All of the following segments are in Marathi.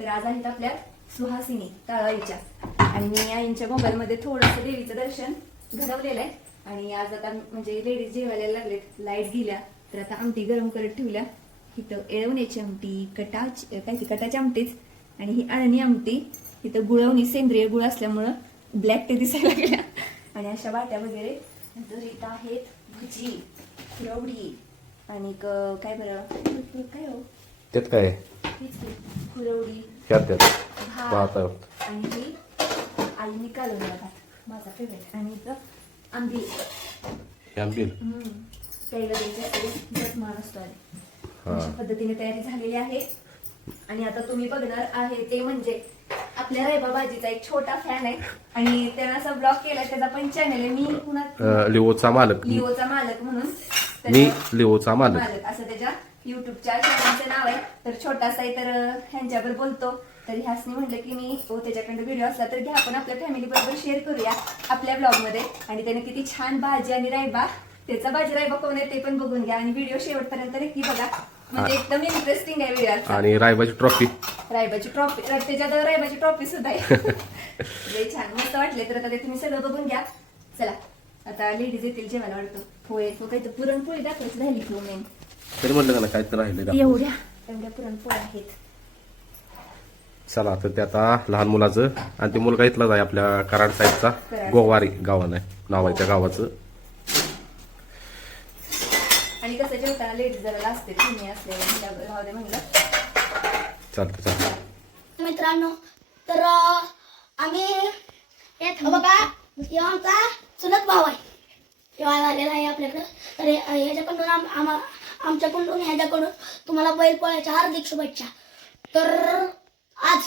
तर आज आहेत आपल्या सुहासिनी ताळाईच्या. आणि मी आईंच्या मोबाईलमध्ये थोडंसं देवीचं दर्शन घडवलेलं आहे. आणि आज आता म्हणजे लेडीज जेवायला लागलेत लाइट गेल्या तर आता आमटी गरम करत ठेवल्या. इथं एळवण्याची आमटी कटाच काय ती कटाची आमटीच आणि ही अळणी आमटी. इथं गुळवणी सेंद्रिय गुळ असल्यामुळं ब्लॅक ते दिसायला लागल्या. आणि अशा वाट्या वगैरे नंतर इथं आहेत भजी रवडी आणि काय बरं? काय हो? त्यात काय? कुरवडी त्यात त्यात भात आणि ही आईने कालवलेला भात माझा फेवरेट आणि इथं आंबी. आंबील द्यायचे मान असतो. अशा पद्धतीने तयारी झालेली आहे. आणि आता तुम्ही बघणार आहे ते म्हणजे आपल्या रायबा बाजीचा एक छोटा फॅन आहे. आणि त्यानं असा ब्लॉग केला त्याचा पण चॅनल आहे. मी लिओचा मालक. लिओचा मालक म्हणून. मी लिओचा मालक. असं त्याच्या युट्यूबच्या चॅनलचं नाव आहे. तर छोटासा आहे तर ह्यांच्यावर बोलतो. तर ह्यासनी म्हटलं की मी तो त्याच्याकडे व्हिडिओ असला तर घ्या आपण आपल्या फॅमिली बरोबर शेअर करूया आपल्या ब्लॉगमध्ये. आणि त्याने किती छान भाजी आणि रायबा त्याचा भाजी रायबा कोण आहे ते पण बघून घ्या. आणि व्हिडिओ शेवटपर्यंत नक्की बघा. म्हणजे एकदम इंटरेस्टिंग आहे व्हिडिओ आणि रायबाची ट्रॉफी रायबाची ट्रॉफी त्याच्यात रायबाची ट्रॉफी सुद्धा आहे. छान मस्त वाटले तर आता ते तुम्ही सगळं बघून घ्या. चला. आता लेडीज येतील जेवायला वाटतो होय तो काही तर पुरणपोळी दाखवायची राहिली किंवा मेन तरी म्हणलं का काय तर राहिले एवढ्या एवढ्या पुरणपोळ्या आहेत. चला तर ते आता लहान मुलाचं आणि ते मुलगा इथलाच आहे आपल्या कराड साहेबचा. गोवारी गावानं आहे. नाव आहे त्या गावाचं. आणि कसं जेवताना लेडीज जरा असते तुम्ही असलेल्या राहू दे म्हणलं. चालतं चालतं मित्रांनो तर अं, आम्ही येत बघा. हे आमचा चुलत भाऊ आहे. तेव्हा आलेला आहे आपल्याकडं. तर हे- ह्याच्याकडून आम आम्हा आमच्याकडून ह्याच्याकडून तुम्हाला बैल पोळ्याच्या हार्दिक शुभेच्छा. तर आज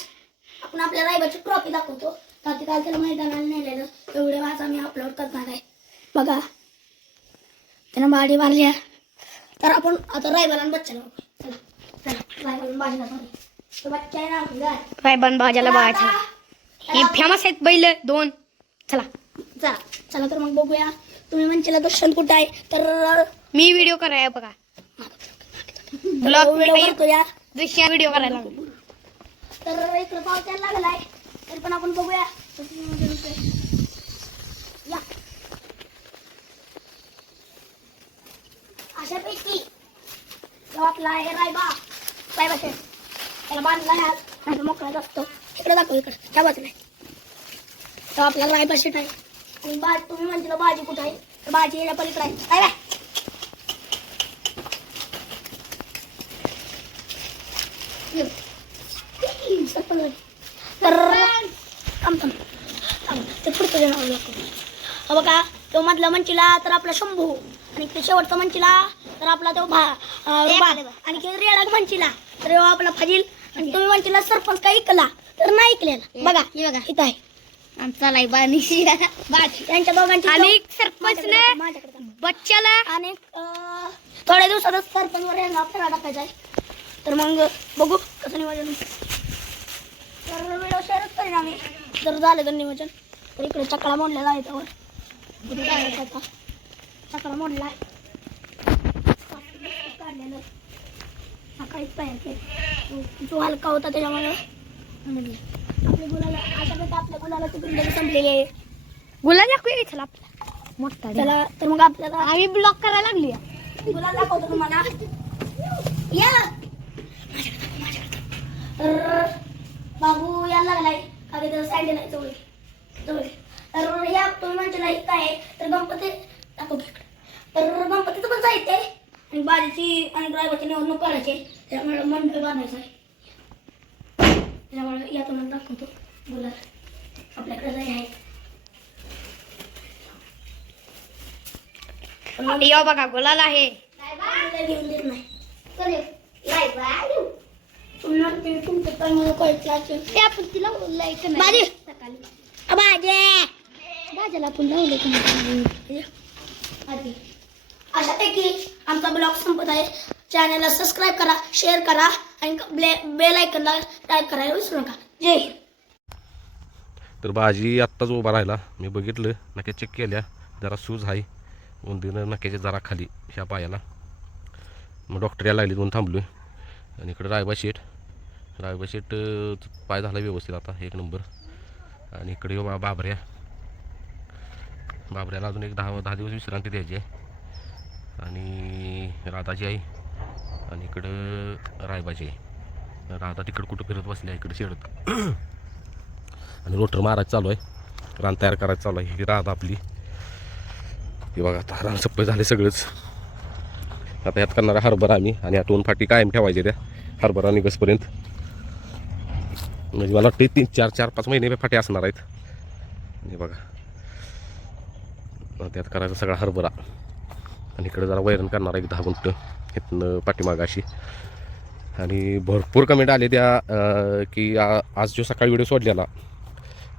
आपण आपल्या रायबाची ट्रॉफी दाखवतो. तर ते काल त्याला मैदानाला नेलेलं. एवढे वाज आम्ही अपलोड करणार आहे. बघा. त्यानं बाडी आहे. तर आपण आता रायबाला बघू. चला. चला. रायबाला बाजूला बच्चा. रायबन भाज्याला बघायचं हे फेमस आहेत बैल दोन. चला. चला. चला तर मग बघूया. तुम्ही म्हणशीला दर्शन कुठं आहे? तर मी व्हिडिओ करायला बघा. ब्लॉग दृश्य व्हिडिओ करायला लागलो. तर इकडं पाऊस यायला लागलाय. तर पण आपण बघूया. या. अशापैकी तो आपला आहे रायबा रायबा शेठ. त्याला बांधला आहे नाही तर मोकळाच असतो इकडे दाखव इकडे. त्या बाजूला. तो आपला रायबा शेठ आहे. आणि बा तुम्ही म्हणतील भाजी कुठं आहे? तर भाजी पलीकडे आहे. काय बाय तर थांब थांब थांब ते पुढचं जे नाव बघा तो मधला मंचीला तर आपला शंभू आणि ते शेवटचा मंचीला तर आपला तो भा. आणि ते रेडाग मंचीला तर आपला फाजील आणि तुम्ही मंचीला सरपंच काय ऐकला तर नाही ऐकलेला बघा हे बघा. इथं आहे आमचा लाईबा निशी त्यांच्या दोघांची आणि चौ- सरपंचने माझ्याकडे- माझ्याकडे थांब. बच्चाला आणि थोड्या दिवसातच सरपंचवर यांना फेरा टाकायचा आहे तर मग बघू कसं नियोजन. तर व्हिडिओ शेअरच करेन आम्ही जर झालं तर नियोजन. तर इकडे चकडा मोडलेला आहे त्यावर. आता? चकडा मोडला आहे. काढलेलं. आहे. सकाळीच पाहिजे जो हलका होता त्याच्यामुळे. आपल्या गुलाला अशा प्रकारे आपल्या गुलाला तिकडून तरी संपलेली आहे. गुलाब दाखवूया चला मोठा त्याला तर मग आपल्याला आम्ही ब्लॉक करायला लागली. गुलाल दाखवतो तुम्हाला. या! तर बाबू यायला लागलाय का की त्याला सँडल आहे जवळ. जवळ. तर या तुम्ही म्हणजे नाही काय तर गणपती इकडे. तर गणपतीचं पण साहित्य आहे. आणि बाजीची आणि ड्रायव्हरची निवडणूक करायची त्यामुळे मंडळ बांधायचं आहे. त्याच्यामुळे या तुम्हाला दाखवतो. गुलाल आपल्याकडे लय आहेत यो बघा गुलाल आहे. मला घेऊन देत नाही करेल पुन्हा ते तुमचं पण मला कळलं असेल. ते आपण तिला लाईक बाजी. सकाळी. बाजे. भाज्याला आपण लावले आधी अशापैकी आमचा ब्लॉग संपत आहे. चॅनलला सबस्क्राईब करा शेअर करा आणि ब्ले बेल आयकनला टाईप करायला विसरू नका. जय हिंद. तर भाजी आत्ताच उभा राहिला. मी बघितलं नक्या चेक केल्या. जरा सूज आहे. उंदीनं नक्याच्या जरा खाली ह्या पायाला. मग डॉक्टर यायला लागली म्हणून थांबलो आणि इकडं रायबा शेठ. रायबा शेट पाय झाला व्यवस्थित आता एक नंबर. आणि इकडे बा बाबऱ्या. बाबऱ्याला अजून एक दहा दहा दिवस विश्रांती द्यायची आहे. आणि राधाची आई आणि इकडं रायबाची आहे राधा तिकडं कुठं फिरत बसली आहे इकडे शेडत. आणि रोटर मारायचं चालू आहे. रान तयार करायचं चालू आहे. ही राधा आपली. हे बघा आता रान सप्पे झाले सगळंच. आता यात करणारा हरभरा आम्ही. आणि आठवण फाटी कायम ठेवायचे त्या हरभरा निघसपर्यंत. म्हणजे मला वाटते तीन चार चार पाच महिने फाटे असणार आहेत. हे बघा. मग त्यात करायचा सगळा हरभरा. आणि इकडे जरा वैरण करणार एक दहा गुंट इथनं पाठीमागाशी. आणि भरपूर कमेंट आले त्या की आज जो सकाळी व्हिडिओ सोडलेला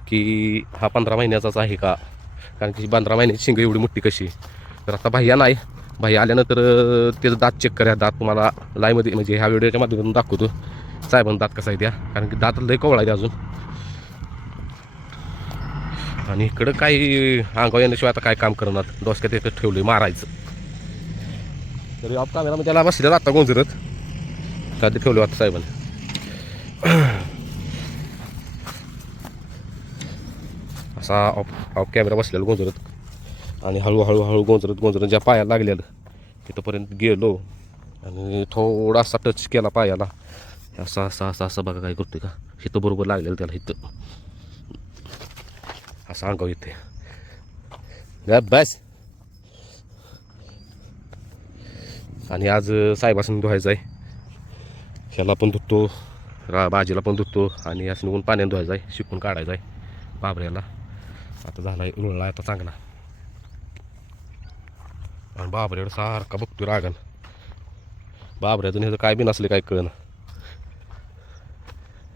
की हा पंधरा महिन्याचाच आहे का? कारण की पंधरा महिन्याची शिंग एवढी मोठी कशी? तर आता भैया नाही. भाई आल्यानंतर त्याचं दात चेक करा. दात तुम्हाला लाईमध्ये म्हणजे ह्या व्हिडिओच्या माध्यमातून दाखवतो. साहेबांना दात कसा आहे त्या? कारण की दात लय कवळा आहे अजून. आणि इकडं काही अंगाव येण्याशिवाय आता काय काम करणार? डोसक्यात एकच ठेवलं मारायचं. तरी ऑफ कॅमेरा त्याला बसलेला आता गोंजरत. का ते ठेवलं आता साहेबांनी. असा ऑफ ऑफ कॅमेरा बसलेला गोंजरत. आणि हळूहळू हळू गोंजरत गोंजरत ज्या पायाला लागलेलं तिथंपर्यंत गेलो. आणि थोडासा टच केला पायाला. असा असा असा असं बघा काय करतोय का? इथं बरोबर लागलेलं त्याला इथं. असं अंगाव येते बस. आणि आज साहेबासून धुवायचं आहे. ह्याला पण धुतो रा बाजीला पण धुतो आणि असं निघून पाण्यात धुवायचं आहे शिकून काढायचं आहे बाबऱ्याला. आता झाला आहे रुळला आता चांगला. आणि बाबऱ्याला सारखा बघतो रागन. बाबऱ्यातून ह्याचं काय बी नसले काय कळणं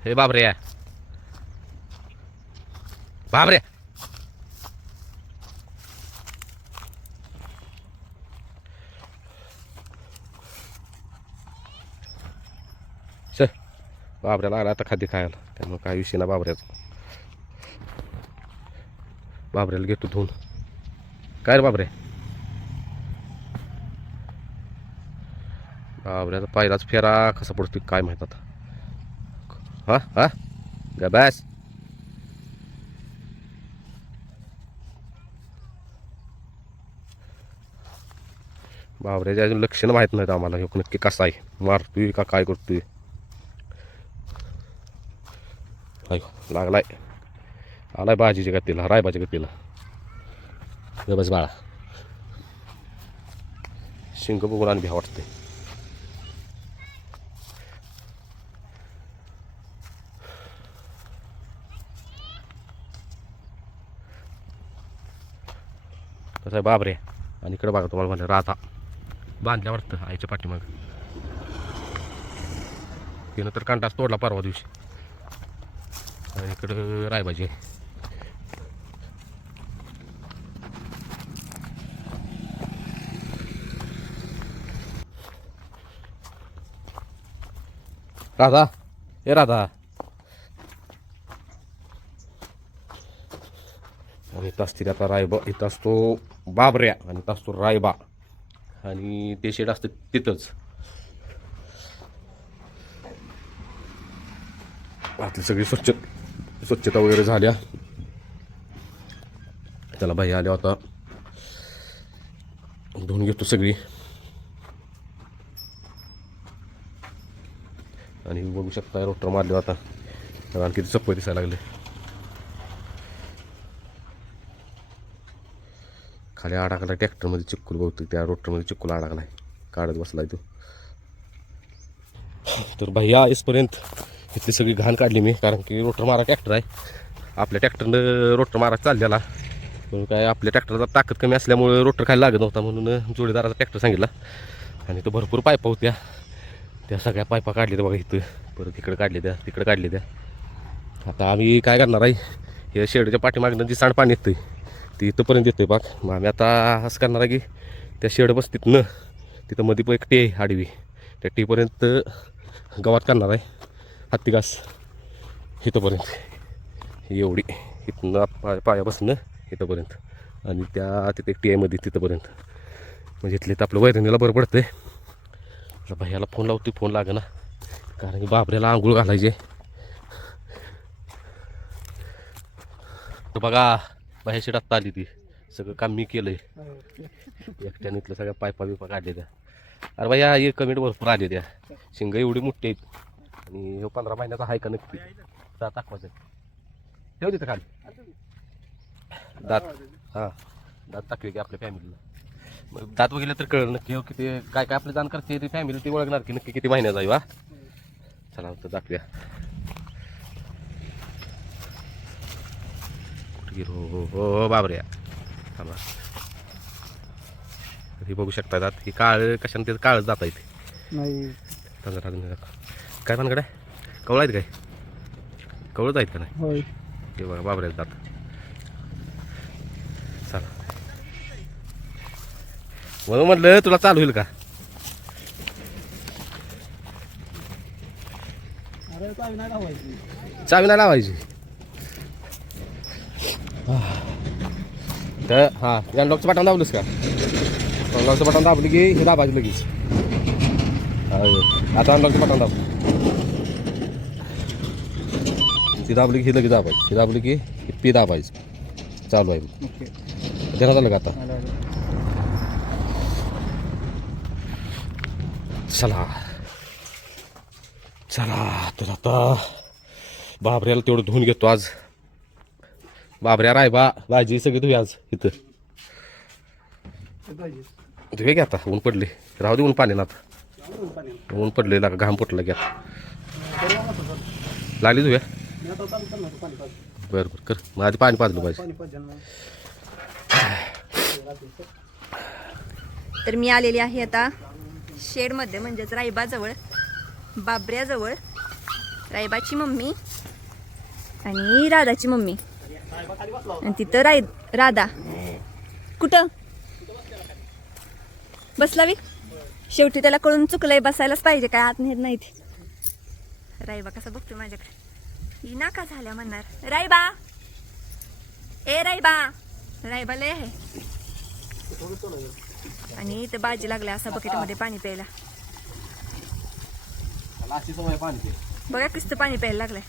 हे बापरे. बापरे. सर बाबऱ्याला आला आता खाद्य खायला. त्यामुळे काय विषय ना बाबऱ्याचा बाबऱ्याला घेतो धुवून. काय रे बाबरे बाबऱ्याचा पहिलाच फेरा कसा पडतो काय माहीत आता. हा हा गा बस अजून लक्षणं माहीत नाहीत आम्हाला. हे नक्की कसा आहे? मारतोय का काय करतोय? ऐ लागलाय. आलाय भाजीच्या गतीला रायबाच्या गतीला. ग बस बाळा. शिंग बघून आणि भ्या वाटते कसं आहे बाबरे आणि इकडं बघा तुम्हाला म्हणलं राधा बांधल्या वाटतं आईच्या पाठीमाग. तिनं तर कांटाच तोडला परवा दिवशी. आणि इकडं रायबाजी पाहिजे राधा. ए राधा आणि इथं असतील आता रायबा इथं असतो बाबऱ्या आणि इथं असतो रायबा. आणि ते शेड असतं तिथंच. आतली सगळी स्वच्छ स्वच्छता वगैरे झाल्या. त्याला बाई आल्या होता. धुवून घेतो सगळी. आणि बघू शकता रोटर मारले आता आणि किती चप्पल दिसायला लागले. खाली अडकला ट्रॅक्टरमध्ये चिक्कूल बहुतेक त्या रोटरमध्ये चिक्कूल आहे काढत बसला तो. तर भैया इसपर्यंत इथली सगळी घाण काढली मी कारण की रोटर मारा ट्रॅक्टर आहे. आपल्या ट्रॅक्टरनं रोटर मारा चाललेला. म्हणून काय आपल्या ट्रॅक्टरचा ताकद कमी असल्यामुळे रोटर खायला लागत नव्हता म्हणून जोडीदाराचा ट्रॅक्टर सांगितला. आणि तो भरपूर पायपा होत्या. त्या सगळ्या पायपा काढल्या त्या बघा इथं. परत इकडे काढले त्या तिकडे काढले त्या. आता आम्ही काय करणार आहे? हे शेडच्या पाठीमागनं जी सांडपाणी येतं ती इथंपर्यंत येतोय पाक मग आम्ही आता असं करणार आहे की त्या शेड बस तिथनं तिथं मध्ये पण एक टे आहे आडवी. त्या टेपर्यंत गवात करणार आहे. हत्ती घास. इथंपर्यंत. ही एवढी. इथनं पा पायापासून इथंपर्यंत. आणि त्या तिथे एक टी आयमध्ये तिथंपर्यंत. म्हणजे इथले तर आपलं वैरणीला बरं पडतं आहे भैयाला फोन लावते फोन लागे ना कारण की बापऱ्याला आंघोळ घालायचे तर बघा बाहेरची आत्ता आली ती. सगळं काम मी केलंय. एकट्याने इथलं सगळ्या पायपा बिपा काढले त्या. अरे बाया एक कमेंट भरपूर आले त्या. शिंग एवढी मोठी आहेत. आणि हे पंधरा महिन्याचा आहे का नक्की? दात दाखवायचं ठेव तिथं खाली. दात हां. दात टाकले की आपल्या फॅमिलीला मग दात बघितलं तर कळलं नक्की. हो किती काय काय आपली जाण करते ती फॅमिली ती ओळखणार की नक्की किती महिन्याचा आहे वा? चला तर दाखवूया. हो हो हो बाबऱ्या थांबा. हे बघू शकता दात ही काळ कशाने ते काळ जात आहे ते. काय आहे कवळ आहेत काय? कवळच आहेत का नाही? हे बघा बाबऱ्याच दात चला. म्हणून म्हटलं तुला चालू होईल का? अरे चावी नाही लावायची. चावी नाही लावायची. तर हां अनलॉकचं बटन दाबलंस का? अनलॉकचं बटन दाबलं की हे दाबायचं लगेच. आता अनलॉकचं बटन दाब. ती दाबली की हे लगेच दाबायचं. हे दाबली की पी दाबायचं. चालू आहे. आलं का आता. चला. चला तर आता बाबऱ्याला तेवढं धुवून घेतो आज. बाबऱ्या रायबा भाजी सगळी तुम्ही आज इथं. तुम्ही घ्या आता ऊन पडले. राहू दे ऊन पाण्याला आता. ऊन पडले लागा घाम फुटला घ्या लागली धुव्या बरं बरं कर. मग आधी पाणी पाजलं पाहिजे पाहिजे. तर मी आलेली आहे आता शेडमध्ये म्हणजेच रायबाजवळ बाबऱ्याजवळ. रायबाची मम्मी आणि राधाची मम्मी. आणि तिथं राय राधा. कुठं? बसला बी शेवटी त्याला कळून चुकलंय बसायलाच पाहिजे काय आत नेत नाही ते. रायबा कसा बघतोय माझ्याकडे? ही नाका झाल्या म्हणणार. रायबा! ए रायबा! रायबा लय आहे. आणि इथं बाजी लागल्या असा बकेटमध्ये पाणी प्यायला. बघा किस्त पाणी प्यायला लागलंय.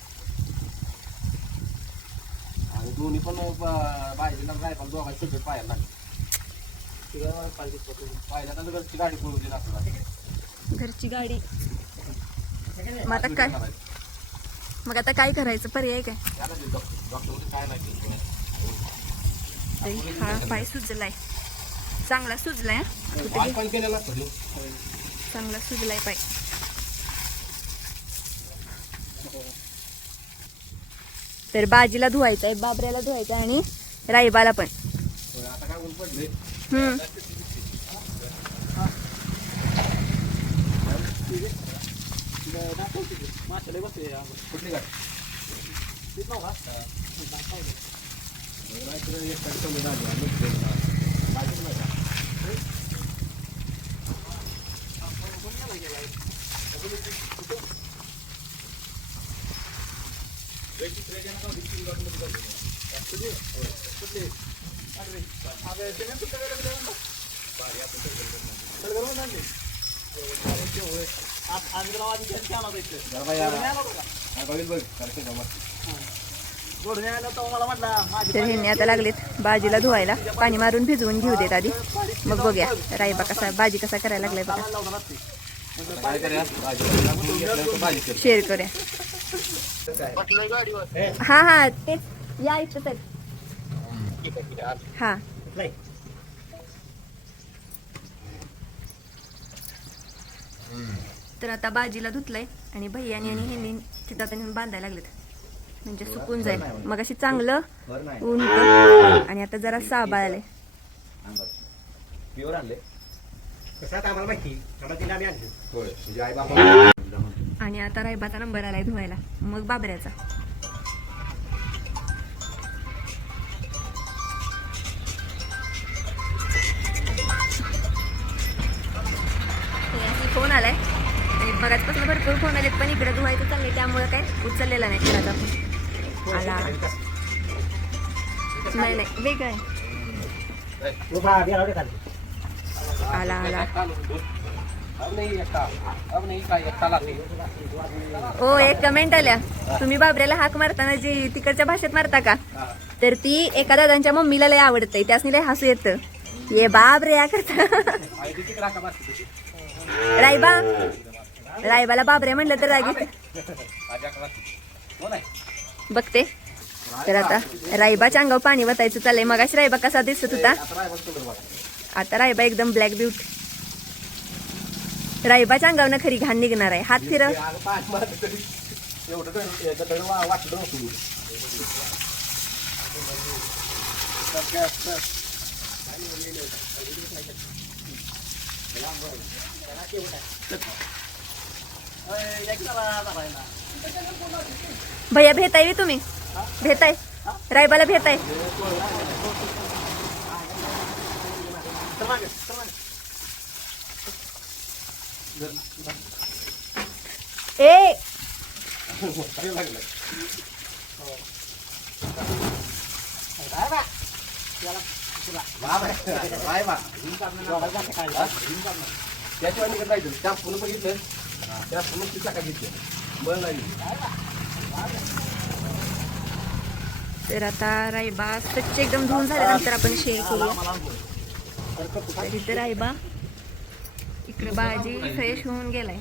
दोन्ही पण भाजीला रायपाला दोघांचे सगळे पायाला लागले. पाहिल्या तर घरची गाडी पळवली लागतात घरची गाडी. मग आता काय? मग आता काय करायचं? पर्याय काय? हा पाय सुजलाय. चांगला सुजलाय हा. चांगला सुजलाय पाय. तर बाजीला धुवायचं आहे बाबऱ्याला धुवायचं आहे आणि राईबाला पण आता काय ऊन पडले हम्म माशाला बसले कुठली गाडी मला म्हटला माझी तर ह्यांनी आता लागलेत बाजीला धुवायला. पाणी मारून भिजवून घेऊ देत आधी. मग बघूया राईबा कसा बाजी कसा करायला लागलाय बघा. भाजी भाजी शेअर करूया. हा. हा तेच. या इथंच आहेत. हा. तर आता बाजीला धुतलंय आणि भैयानी आणि ह्यांनी तिथं नेऊन बांधायला लागलेत. म्हणजे सुकून जाईल. मग अशी चांगलं ऊन. आणि आता जरा साबाळ आले प्युअर आणले. कसं आता आम्हाला माहिती आम्ही आणली. होय म्हणजे आई बाबा आणि आता रायबाचा नंबर आलाय धुवायला. मग बाबऱ्याचा. फोन आलाय. आणि बघाचपासून भरपूर फोन आलेत पण इकडे धुवायचं चाललंय त्यामुळे काय उचललेला नाही फोन. आला. नाही नाही वेगळं आहे. आला आला. ओ एक कमेंट आल्या. तुम्ही बाबऱ्याला हाक मारताना जी तिकडच्या भाषेत मारता का? तर ती एका दादांच्या मम्मीला लय आवडतंय. त्यासनी लय हसू येतं. ये बाप रे या करता. रायबा. रायबाला बाबरे म्हणलं तर राग. बघते. तर आता रायबाच्या अंगावर पाणी वतायचं चाललंय. मगाशी रायबा कसा दिसत होता? आता रायबा एकदम ब्लॅक ब्यूटी रायबाच्या अंगावनं खरी घाण निघणार आहे. हात फिरव. भैया भेताय बी तुम्ही. भेताय रायबाला भेताय ए! काय त्या बघितलं त्या घेतली लागली तर आता रायबा स्वच्छ एकदम धुवून झाल्यानंतर आपण शेअर करू तर इथं रायबा बाजी फ्रेश होऊन गेलाय.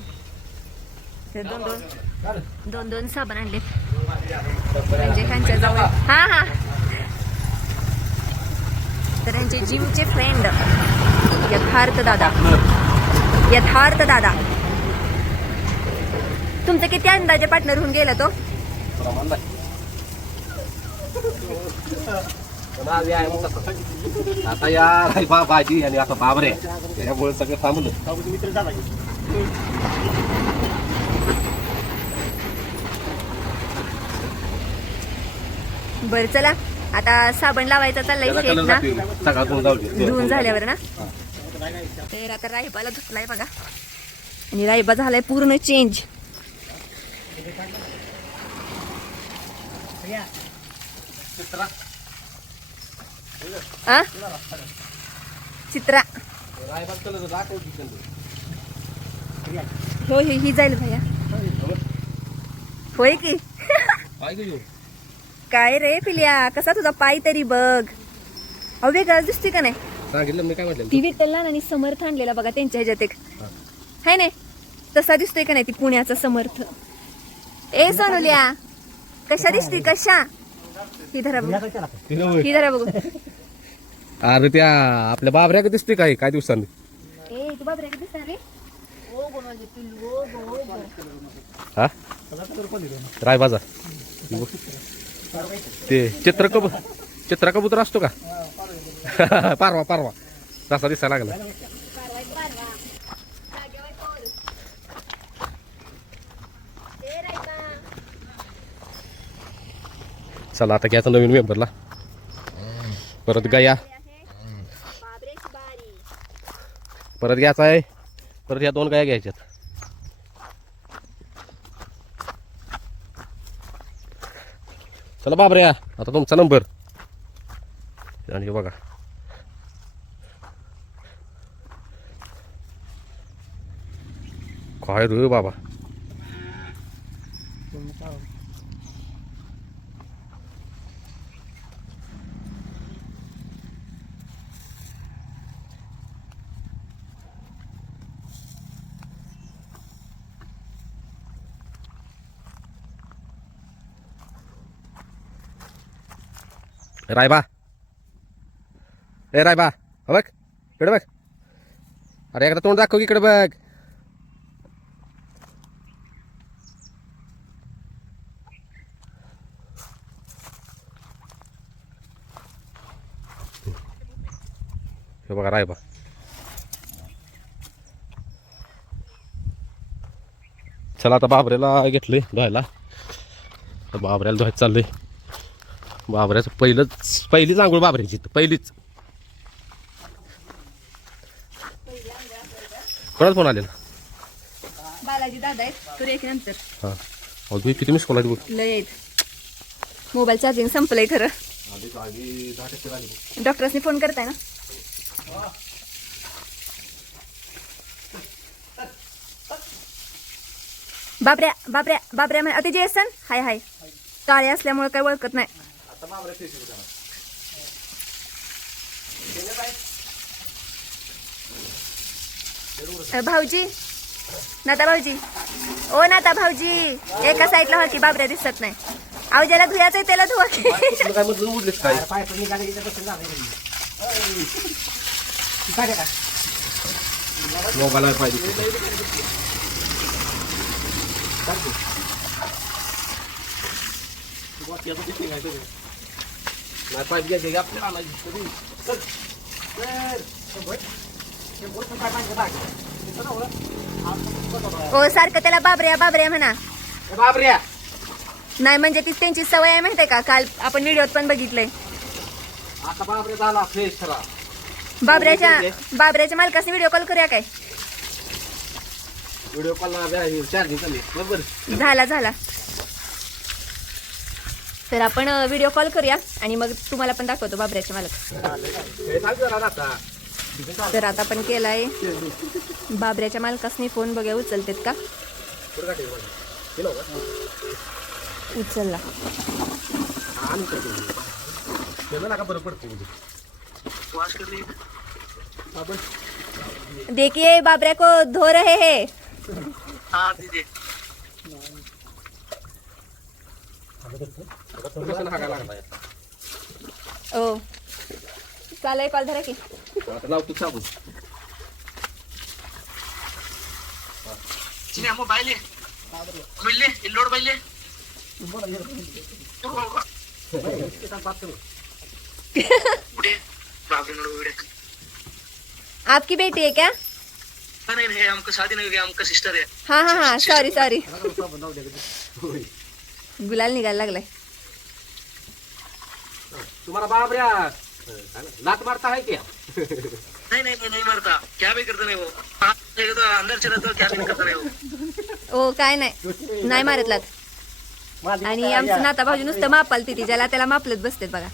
तर दोन दोन दोन दोन साबण आणले म्हणजे त्यांच्या जवळ. हा हा. तर त्यांचे जिमचे फ्रेंड यथार्थ दादा. यथार्थ दादा. तुमचं किती अंदाजे पार्टनर होऊन गेला तो? आता या राय बा बाजी आणि आता बाबरे त्याच्यामुळे सगळं थांबलं. मित्र झाला की. बर चला. आता साबण लावायचा चाललाय त्याला कलर ना. धुवून जाऊ दे. धुवून झाल्यावर ना. तर आता रायबाला धुतलाय बघा. आणि रायबा झालाय पूर्ण चेंज चित्रा. आ चित्रा हो ही ही जाईल भैया होय की काय रे पिल्या कसा तुझा पाय तरी बघ अहो गरज दिसते का नाही सांगितलं मी काय म्हटलं ती विठ्ठलला आणि समर्थ आणलेला बघा त्यांच्या ह्याच्यात एक हाय नाही तसा दिसतोय का नाही ती पुण्याचा समर्थ ए सोनुल्या कशा दिसते कशा ही धरा बघू. तिनं होय. ही धरा बघू. अरे त्या आपल्या बाबऱ्या का दिसते काय? काय दिवसांनी? ए तू बाबरे किती दिसणार रे? हा? रायबाजा ते चित्र कबू चित्र कबूतर असतो का? पारवा पारवा. तसा दिसायला लागला. चला आता घ्यायचा नवीन मेंबरला परत गाया. परत घ्यायचा आहे. परत या दोन गाया घ्यायच्यात. चला बाबरे आता तुमचा नंबर. आणि बघा. काय रे बाबा? रायबा. ए रायबा हो बघ इकडे बघ. अरे एकदा तोंड दाखव की इकडे बघ. हे बघा रायबा. चला आता बाबरेला घेतले धुवायला. तर बाबऱ्याला धुवायचं चाललंय. बाबऱ्याचं पहिलंच पहिलीच आंघोळ बाबऱ्याची पहिलीच. कोणाला फोन आलेला? बालाजी दादा आहेत तू एक नंतर. हां. अहो तुम्ही किती मिस कॉल आहेत बघ. लय आहेत. मोबाईल चार्जिंग संपलंय खरं. डॉक्टर्सनी फोन करताय ना? बाबऱ्या बाबऱ्या बाबऱ्या म्हण आता जेसन हाय हाय. काळे असल्यामुळे काही ओळखत नाही. आता बाबऱ्या फेशियल करा अ, भाऊजी. नाता भाऊजी. ओ नाता भाऊजी. एका साईडला होती बाबऱ्या दिसत नाही. अहो ज्याला धुयाचं आहे त्याला धुवा काय मोबाईल पाहिजे नाही पाहिजे घ्यायचे आपल्याला आणायची. ओ सारखं त्याला बाबऱ्या बाबऱ्या म्हणा. बाबऱ्या. नाही म्हणजे ती त्यांची सवय आहे माहितीये का? काल आपण व्हिडिओत पण बघितलंय. आता बाबऱ्या झाला फ्रेश खरा बाबऱ्याच्या बाबऱ्याच्या मालकाने व्हिडिओ कॉल करूया काय? व्हिडिओ कॉल चार्जिंग झाला झाला. तर आपण व्हिडिओ कॉल करूया आणि मग तुम्हाला पण दाखवतो बाबऱ्याचे मालक. तर आता आपण केलाय बाबऱ्याच्या मालकासनी फोन बघा उचलतेत का? उचलला. ना देखिए बाबऱ्या को धो रहे है. ओ। कॉल धरा की. मिलले इल्लोड बाईले आपकी बेटी है क्या? नहीं नहीं हमको शादी नहीं हुई हमको सिस्टर है. हाँ हाँ हाँ सॉरी सॉरी गुलाल निकाल लग लगे तुम्हाला बाबऱ्या. लात मारता आहे क्या नहीं नहीं नहीं नहीं मरता. क्या भी करता नहीं वो हाँ, देखो तो अंदर चला तो क्या भी नहीं करता नहीं वो ओ काय नाही. नाही मारतलात आणि आमचं नाता भाऊजी नुसतं मापाल तिथे ज्याला त्याला मापलत बसतेत बघा.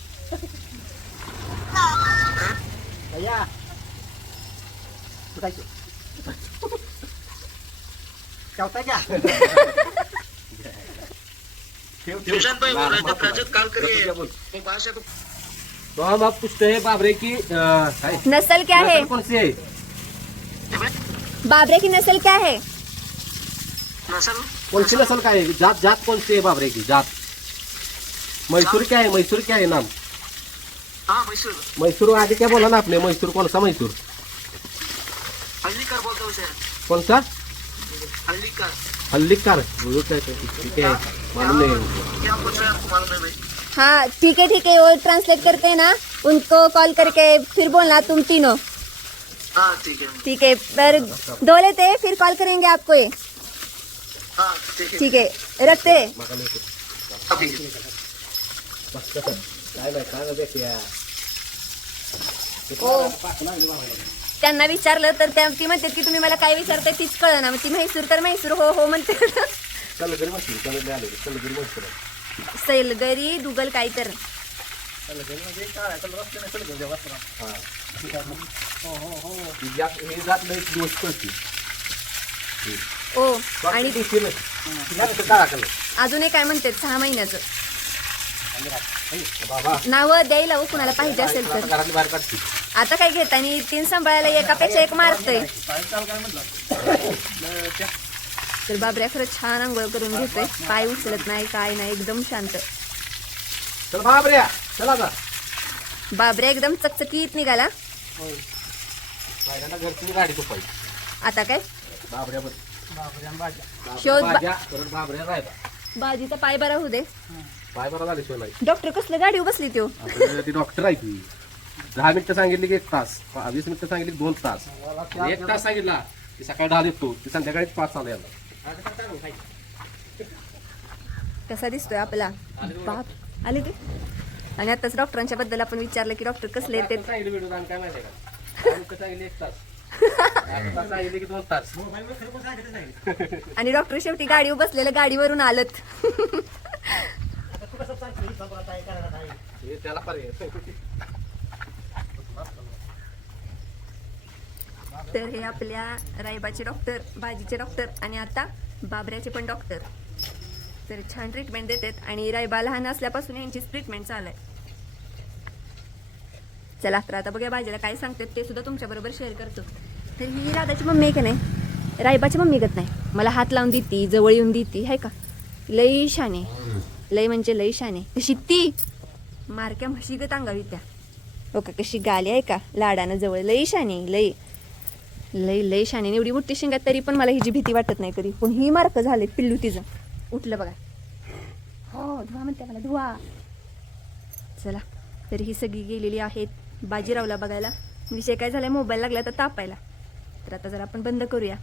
बोल रहे थे प्रजत कॉल करिए भाषा को तो हम आप पूछते हैं बाबरे की काय? नसल क्या है? कौन सी है? बाबरे की नसल क्या है? नसल? कौन सी नस्ल का है? जात जात कौन सी है बाबरे की? जात। मैसूर क्या है? मैसूर क्या है नाम? हाँ मैसूर। मैसूर आगे क्या बोला ना आपने? मैसूर कौन सा मैसूर? हल्लीकर बोलते उसे। कौन सा? हल्लीकर। हल्लीकार। वो क्या ठीक है। मालूम नहीं। क्या बोल रहे हैं आपको मालूम है भाई हाँ ठीक है ठीक है वो ट्रांसलेट करते हैं ना उनको कॉल करके फिर बोलना तुम तीनों। हाँ ठीक है। ठीक है पर दो लेते हैं फिर कॉल करेंगे आपको ये। हाँ ठीक है। ठीक है रखते त्यांना विचारलं तर त्या ती म्हणतात की तुम्ही मला काय विचारताय तीच कळ ना मग ती म्हैसूर तर म्हैसूर हो हो म्हणते सैलगरी दुगल काय तर ओ हो, आणि अजून एक काय म्हणते सहा महिन्याचं. नाव द्यायला हो कुणाला पाहिजे असेल तर. आता काय घेत आणि तीन सांभाळायला एकापेक्षा एक मारतय. तर बाबऱ्या खरंच छान आंघोळ करून घेतोय. पाय उचलत नाही काय नाही एकदम शांत. चल बाबऱ्या चला जा. बाबऱ्या एकदम चकचकीत निघाला. बायकांना घरची गाडी तुपाई आता काय? बाबऱ्या बस शोध बा- भाज्या परत बाबऱ्या राहायचा बाजीचा पाय बरा होऊ दे. पाय बरा झाले शिवाय नाही. डॉक्टर कसलं गाडी बसली त्यो? आपल्याला ती डॉक्टर आहे ती. दहा मिनिटं सांगितली की एक तास वीस मिनिटं सांगितली की दोन तास. एक तास सांगितला की सकाळी दहा देतो. ती संध्याकाळी पाच चालू यायला कसा दिसतोय आपला? बाप. आले ते आणि आताच डॉक्टरांच्या बद्दल आपण विचारलं की डॉक्टर कसले ते? सांगितलं व्हिडिओ आणि डॉक्टर शेवटी गाडीवर बसलेलं गाडीवरून आलत हे त्याला पर्याय तर हे आपल्या रायबाचे डॉक्टर भाजीचे डॉक्टर आणि आता बाबऱ्याचे पण डॉक्टर. तर छान ट्रीटमेंट देतात आणि रायबा लहान असल्यापासून यांचीच ट्रीटमेंट चालू आहे. चला तर आता बघा बाजीला काय सांगतात ते सुद्धा तुमच्याबरोबर शेअर करतो. तर ही राधाची मम्मी आहे का नाही? रायबाची मम्मी गत नाही. मला हात लावून देती जवळ येऊन देती आहे का? लई शाने लई म्हणजे लई शाने कशी ती? मारक्या म्हशी गत अंगावी त्या. हो ओके कशी गाली आहे का? लाडानं जवळ लई शाने लई. लई लय शाने एवढी मोठी शिंगात तरी पण मला हिची भीती वाटत नाही कधी. पण ही मार्क झाले पिल्लू तिचं. उठलं बघा. हो धुवा म्हणते मला धुवा. चला तर ही सगळी गेलेली आहेत बाजीरावला बघायला. विषय काय झालाय? मोबाईल लागला तर तापायला. तर आता जर आपण बंद करूया.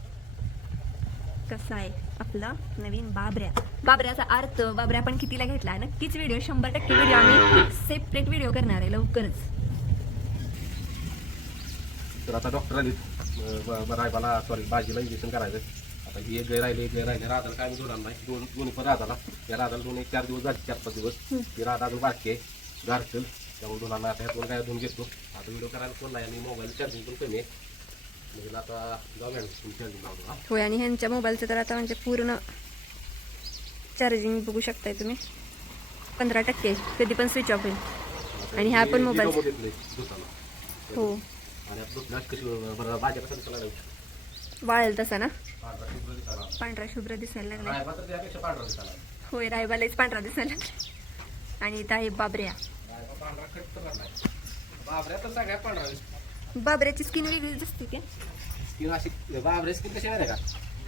कसा आहे आपला नवीन बाबऱ्या? बाबऱ्याचा अर्थ बाबऱ्या आपण कितीला घेतला? नक्कीच व्हिडिओ शंभर टक्के व्हिडिओ आम्ही सेपरेट व्हिडिओ करणार आहे लवकरच. तर आता डॉक्टर आली रायबाला सॉरी भाजीला इंजेक्शन करायचं आता ही एक गाय राहिली एक गाय राहिली. राधाला काय जोडणार नाही दोन दोन्ही पण राधाला. या राधाला दोन एक चार दिवस झाले चार पाच दिवस. ती राधा अजून बाकी आहे. गारचल त्यामुळे दोनांना आता ह्या दोन काय दोन घेतो. आता व्हिडिओ करायला कोण नाही आणि मोबाईल चार्जिंग पण कमी आहे. म्हणजे आता जाऊ चार्जिंग लावतो होय आणि ह्यांच्या मोबाईलचं तर आता म्हणजे पूर्ण चार्जिंग बघू शकताय तुम्ही. पंधरा टक्के. कधी पण स्विच ऑफ होईल. आणि हा पण मोबाईल हो. आणि आता दुसऱ्या कशी बरं भाज्या कसं दिसायला लागल्या? वाळेल तसा ना? पांढरा शुभ्र दिसायला लागला. पांढरा शुभ्र दिसायला लागला. रायबा तर त्यापेक्षा पांढरा दिसायला लागला. होय रायबालाच पांढरा दिसायला लागला. आणि इथं आहे बाबऱ्या. रायबा पांढरा खट तर लागलाय. बाबऱ्या तर पांढरा दिसतो. बाबऱ्याची स्किन वेगळीच असते की? स्किन अशी बाबरे स्किन कशी का?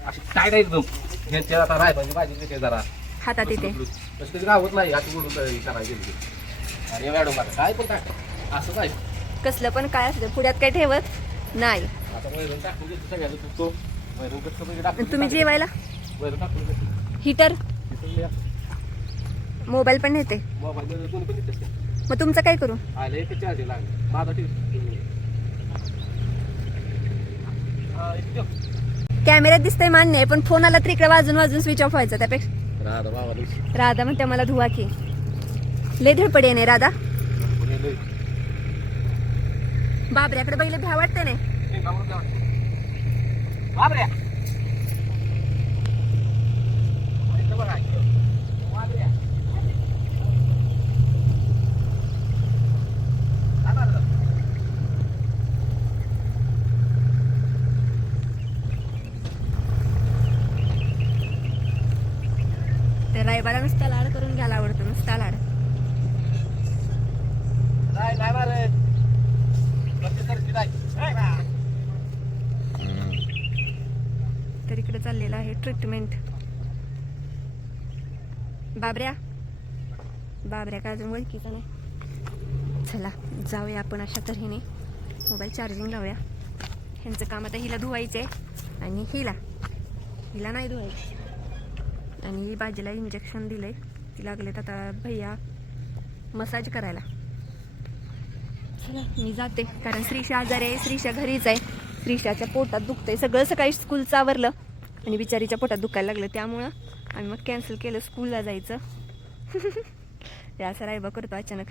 अशी टाईट आहे एकदम. ह्यांच्या आता रायबाची भाजी कशी जरा. हातात येते. कसं कधी राहत नाही अशी बोलून करायला गेली आणि मॅडम आता काय पण असंच आहे. कसलं पण काय असतं पुढ्यात काय ठेवत नाही. म्हणजे तुम्ही जेवायला? हिटर. मोबाईल पण नेते. मग तुमचं काय करू? कॅमेऱ्यात दिसतंय मान्य आहे पण फोन आला तर इकडे वाजून वाजून स्विच ऑफ व्हायचा त्यापेक्षा. राधा म्हणते मला धुवा की. लय धडपडी नाही राधा. बाबऱ्याकडे पहिले भ्या वाटते नाही बाबऱ्या. रायबाला नुसता लाड करून घ्यायला आवडतो नुसता लाड. नाही नाही मारत प्रतिसारखी नाही तर इकडे चाललेलं आहे ट्रीटमेंट बाबऱ्या. बाबऱ्या का अजून ओळखीचा नाही? चला जाऊया आपण अशा तऱ्हेने. मोबाईल चार्जिंग लावूया. ह्यांचं काम आता हिला धुवायचं आहे आणि हिला. हिला नाही धुवायचं. आणि बाजीला इंजेक्शन दिलंय. ती लागलेत आता भैया मसाज करायला. चला मी जाते. कारण श्रीषा आजारी आहे. श्रीषा घरीच आहे. श्रीषाच्या पोटात दुखतंय. सगळं सकाळी स्कूलचं आवरलं. आणि बिचारीच्या पोटात दुखायला लागलं. त्यामुळं आम्ही मग कॅन्सल केलं. स्कूलला जायचं. या असं रायबा करतो अचानक.